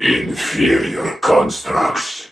Inferior constructs.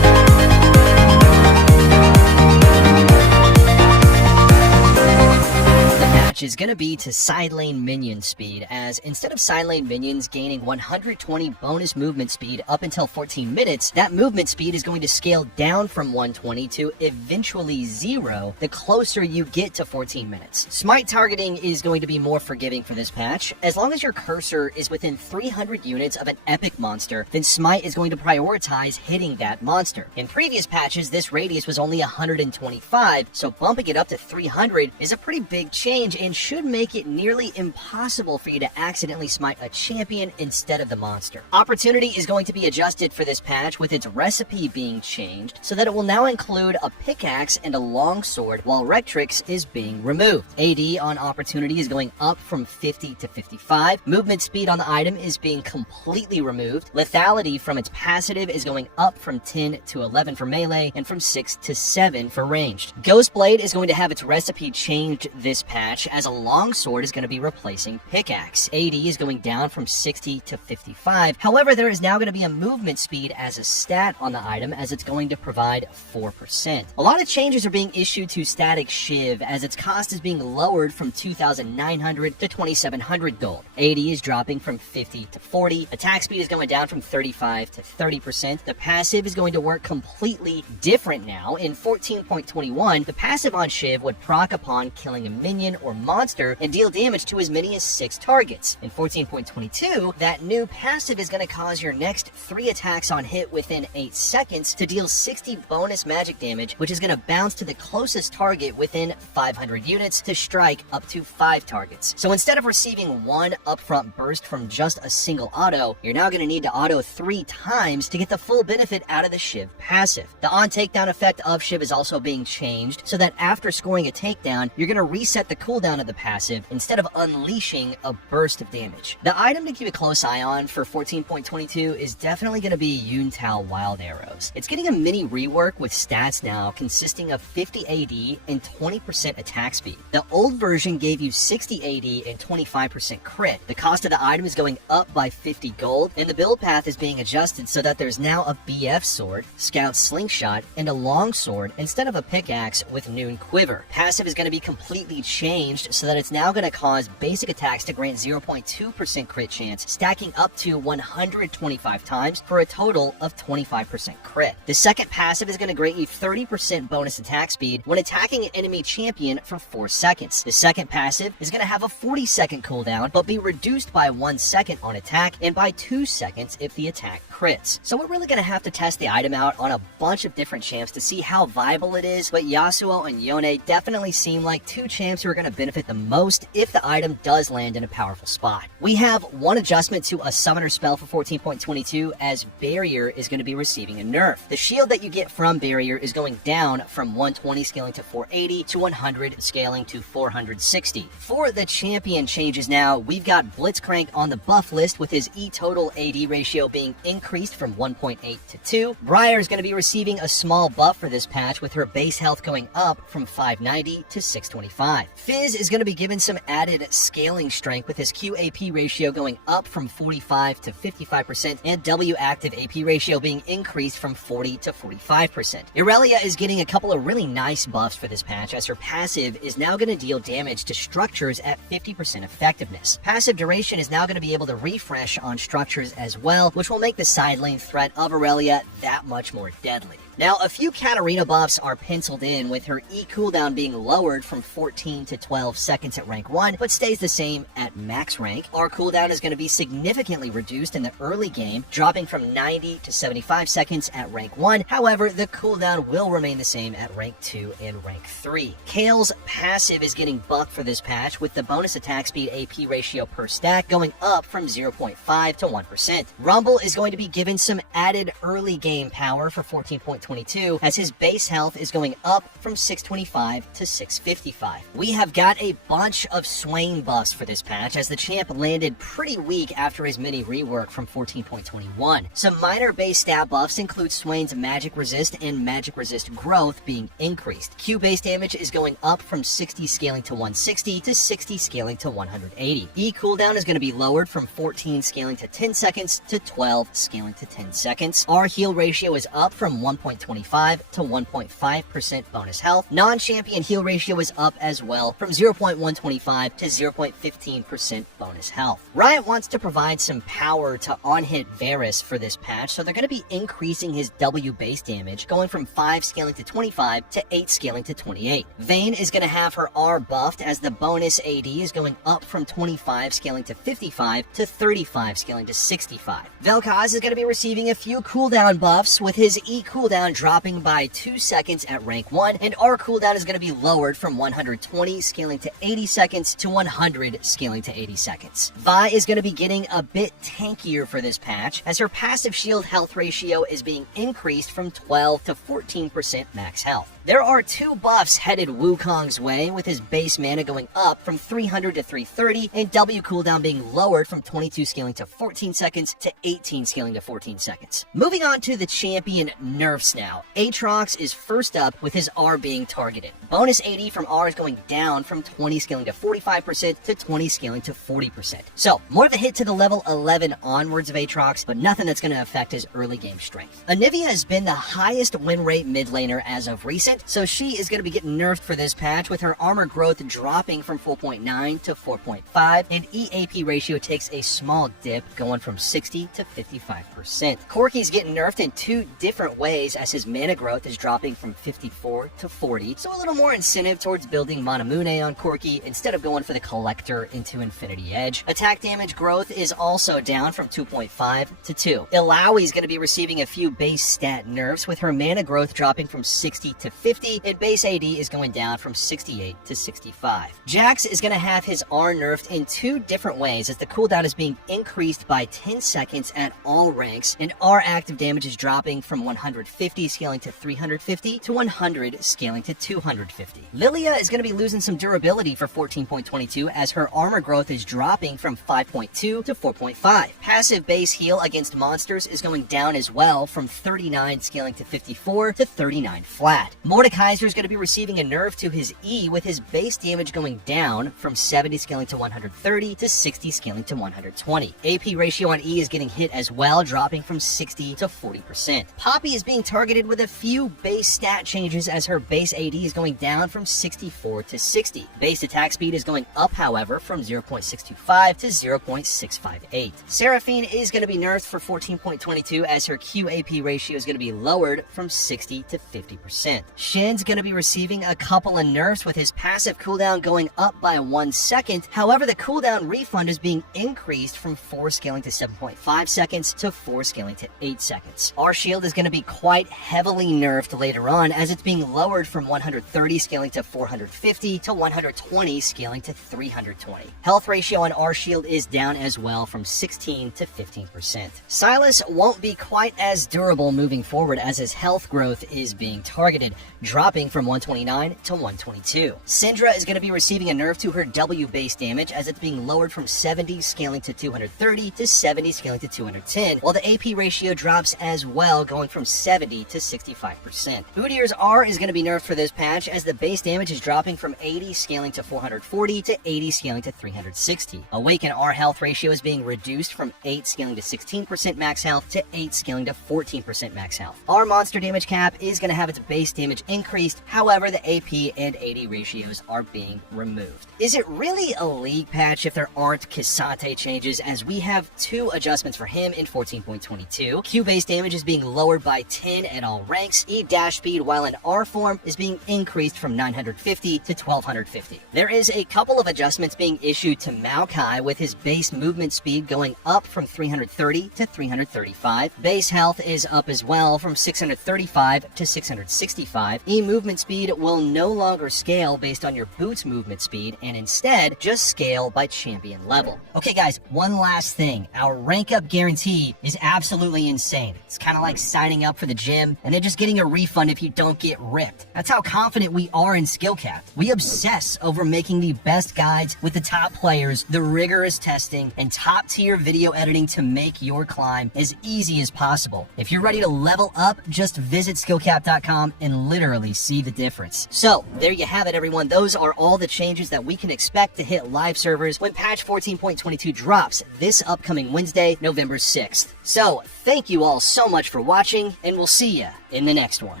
Is going to be to side lane minion speed, as instead of side lane minions gaining 120 bonus movement speed up until 14 minutes, that movement speed is going to scale down from 120 to eventually 0 the closer you get to 14 minutes. Smite targeting is going to be more forgiving for this patch. As long as your cursor is within 300 units of an epic monster, then Smite is going to prioritize hitting that monster. In previous patches, this radius was only 125, so bumping it up to 300 is a pretty big change and should make it nearly impossible for you to accidentally smite a champion instead of the monster. Opportunity is going to be adjusted for this patch, with its recipe being changed so that it will now include a pickaxe and a longsword, while Rectrix is being removed. AD on Opportunity is going up from 50 to 55. Movement speed on the item is being completely removed. Lethality from its passive is going up from 10 to 11 for melee and from 6 to 7 for ranged. Ghostblade is going to have its recipe changed this patch, as a longsword is going to be replacing pickaxe. AD is going down from 60 to 55. However, there is now going to be a movement speed as a stat on the item, as it's going to provide 4%. A lot of changes are being issued to Static Shiv, as its cost is being lowered from 2,900 to 2,700 gold. AD is dropping from 50 to 40. Attack speed is going down from 35 to 30%. The passive is going to work completely different now. In 14.21, the passive on Shiv would proc upon killing a minion or monster and deal damage to as many as 6 targets. In 14.22, that new passive is going to cause your next 3 attacks on hit within 8 seconds to deal 60 bonus magic damage, which is going to bounce to the closest target within 500 units to strike up to 5 targets. So instead of receiving 1 upfront burst from just a single auto, you're now going to need to auto 3 times to get the full benefit out of the Shiv passive. The on takedown effect of Shiv is also being changed so that after scoring a takedown, you're going to reset the cooldown of the passive instead of unleashing a burst of damage. The item to keep a close eye on for 14.22 is definitely going to be Yuntao Wild Arrows. It's getting a mini rework with stats now consisting of 50 AD and 20% attack speed. The old version gave you 60 AD and 25% crit. The cost of the item is going up by 50 gold, and the build path is being adjusted so that there's now a BF sword, Scout Slingshot, and a long sword instead of a pickaxe with Noon Quiver. Passive is going to be completely changed so that it's now going to cause basic attacks to grant 0.2% crit chance, stacking up to 125 times for a total of 25% crit. The second passive is going to grant you 30% bonus attack speed when attacking an enemy champion for 4 seconds. The second passive is going to have a 40-second cooldown, but be reduced by 1 second on attack and by 2 seconds if the attack crits. So we're really going to have to test the item out on a bunch of different champs to see how viable it is, but Yasuo and Yone definitely seem like 2 champs who are going to benefit the most if the item does land in a powerful spot. We have one adjustment to a summoner spell for 14.22, as Barrier is going to be receiving a nerf. The shield that you get from Barrier is going down from 120 scaling to 480 to 100 scaling to 460. For the champion changes now, we've got Blitzcrank on the buff list with his E total AD ratio being increased from 1.8 to 2. Briar is going to be receiving a small buff for this patch, with her base health going up from 590 to 625. Fizz is going to be given some added scaling strength, with his QAP ratio going up from 45 to 55% and W active AP ratio being increased from 40 to 45%. Irelia is getting a couple of really nice buffs for this patch, as her passive is now going to deal damage to structures at 50% effectiveness. Passive duration is now going to be able to refresh on structures as well, which will make the side lane threat of Irelia that much more deadly. Now, a few Katarina buffs are penciled in, with her E cooldown being lowered from 14 to 12 seconds at rank 1, but stays the same at max rank. R cooldown is going to be significantly reduced in the early game, dropping from 90 to 75 seconds at rank 1. However, the cooldown will remain the same at rank 2 and rank 3. Kale's passive is getting buffed for this patch, with the bonus attack speed AP ratio per stack going up from 0.5 to 1%. Rumble is going to be given some added early game power for 14.22, 14.22, as his base health is going up from 625 to 655. We have got a bunch of Swain buffs for this patch, as the champ landed pretty weak after his mini rework from 14.21. Some minor base stat buffs include Swain's magic resist and magic resist growth being increased. Q base damage is going up from 60 scaling to 160 to 60 scaling to 180. E cooldown is going to be lowered from 14 scaling to 10 seconds to 12 scaling to 10 seconds. Our heal ratio is up from 1.25 to 1.5% bonus health. Non-champion heal ratio is up as well from 0.125 to 0.15% bonus health. Riot wants to provide some power to on-hit Varus for this patch, so they're going to be increasing his W base damage, going from 5 scaling to 25 to 8 scaling to 28. Vayne is going to have her R buffed, as the bonus AD is going up from 25 scaling to 55 to 35 scaling to 65. Vel'Koz is going to be receiving a few cooldown buffs, with his E cooldown dropping by 2 seconds at rank 1, and R cooldown is going to be lowered from 120 scaling to 80 seconds to 100 scaling to 80 seconds. Vi is going to be getting a bit tankier for this patch, as her passive shield health ratio is being increased from 12 to 14% max health. There are 2 buffs headed Wukong's way, with his base mana going up from 300 to 330 and W cooldown being lowered from 22 scaling to 14 seconds to 18 scaling to 14 seconds. Moving on to the champion nerfs now. Aatrox is first up, with his R being targeted. Bonus AD from R is going down from 20 scaling to 45% to 20 scaling to 40%. So, more of a hit to the level 11 onwards of Aatrox, but nothing that's going to affect his early game strength. Anivia has been the highest win rate mid laner as of recent, so she is going to be getting nerfed for this patch, with her armor growth dropping from 4.9 to 4.5, and EAP ratio takes a small dip, going from 60 to 55%. Corki's getting nerfed in 2 different ways, as his mana growth is dropping from 54 to 40, so a little more incentive towards building Manamune on Corki instead of going for the Collector into Infinity Edge. Attack damage growth is also down from 2.5 to 2. Illaoi is going to be receiving a few base stat nerfs, with her mana growth dropping from 60 to 50, and base AD is going down from 68 to 65. Jax is going to have his R nerfed in 2 different ways, as the cooldown is being increased by 10 seconds at all ranks, and R active damage is dropping from 150 scaling to 350 to 100 scaling to 250. Lilia is going to be losing some durability for 14.22, as her armor growth is dropping from 5.2 to 4.5. Passive base heal against monsters is going down as well, from 39 scaling to 54 to 39 flat. Mordekaiser is going to be receiving a nerf to his E, with his base damage going down from 70 scaling to 130 to 60 scaling to 120. AP ratio on E is getting hit as well, dropping from 60 to 40%. Poppy is being targeted with a few base stat changes, as her base AD is going down from 64 to 60. Base attack speed is going up, however, from 0.625 to 0.658. Seraphine is going to be nerfed for 14.22, as her QAP ratio is going to be lowered from 60 to 50%. Shin's going to be receiving a couple of nerfs, with his passive cooldown going up by 1 second. However, the cooldown refund is being increased from 4 scaling to 7.5 seconds to 4 scaling to 8 seconds. Our shield is going to be quite heavily nerfed later on, as it's being lowered from 130 scaling to 450 to 120 scaling to 320. Health ratio on our shield is down as well, from 16 to 15%. Sylas won't be quite as durable moving forward, as his health growth is being targeted, dropping from 129 to 122. Syndra is going to be receiving a nerf to her W base damage, as it's being lowered from 70 scaling to 230 to 70 scaling to 210, while the AP ratio drops as well, going from 70 to 65%. Udyr's R is going to be nerfed for this patch, as the base damage is dropping from 80 scaling to 440 to 80 scaling to 360. Awaken R health ratio is being reduced from 8 scaling to 16% max health to 8 scaling to 14% max health. Our monster damage cap is going to have its base damage increased, however the AP and AD ratios are being removed. Is it really a league patch if there aren't K'Sante changes, as we have 2 adjustments for him in 14.22. Q base damage is being lowered by 10 at all ranks. E dash speed while in R form is being increased from 950 to 1250. There is a couple of adjustments being issued to Maokai, with his base movement speed going up from 330 to 335. Base health is up as well, from 635 to 665. 5, e-movement speed will no longer scale based on your boot's movement speed and instead just scale by champion level. Okay guys, one last thing. Our rank up guarantee is absolutely insane. It's kind of like signing up for the gym and then just getting a refund if you don't get ripped. That's how confident we are in SkillCap. We obsess over making the best guides with the top players, the rigorous testing, and top tier video editing to make your climb as easy as possible. If you're ready to level up, just visit skillcap.com and literally see the difference. So there you have it, everyone. Those are all the changes that we can expect to hit live servers when patch 14.22 drops this upcoming Wednesday, November 6th. So thank you all so much for watching, and we'll see ya in the next one.